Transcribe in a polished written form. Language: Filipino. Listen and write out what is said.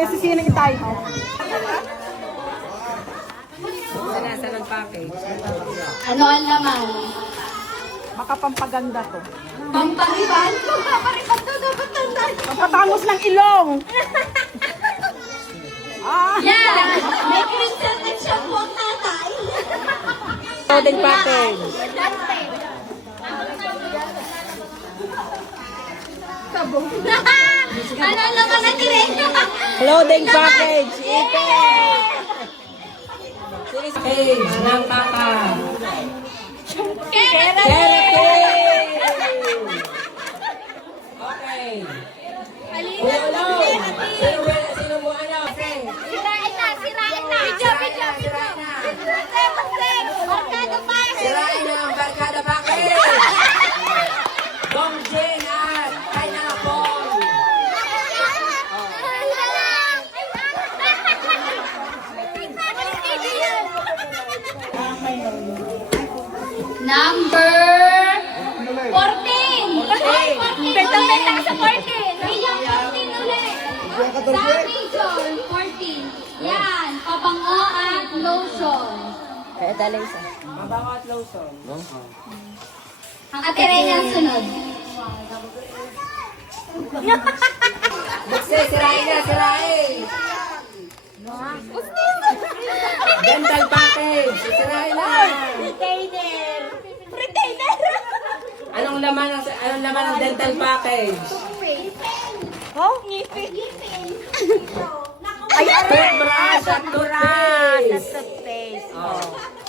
Kaya sisinig tayo. Nasa ng package. Ano ang laman? Makapampaganda to. Pampariban? Pampariban to, dapat tandaan. Pampatangos ng ilong. Yan! May crystal na shampoo ang tatay. Loading package. Ano ang laman na tireno? Loading package. Ito. Page ng kaka. Carrot! Okay. Halina! Sino mo ano? Sirain na! Sirain na! Video! Barkada pa! Sirain na ang barkada package. Dong Jane at Pineapple. Number 14! Benta sa 14! Bilang 14 ulit! Sa Amazon, 14. Yan, pabango at lotion. Kaya dalay sa. Mabawa at lotion. Ang katirenya ang sunod. Sirain na, sirain. Dental package. Sirain na. Retainer! Retainer! Anong laman ng dental package? Oh? Ngipin! Ay, Toothbrush at toothpaste. toothpaste. Oh.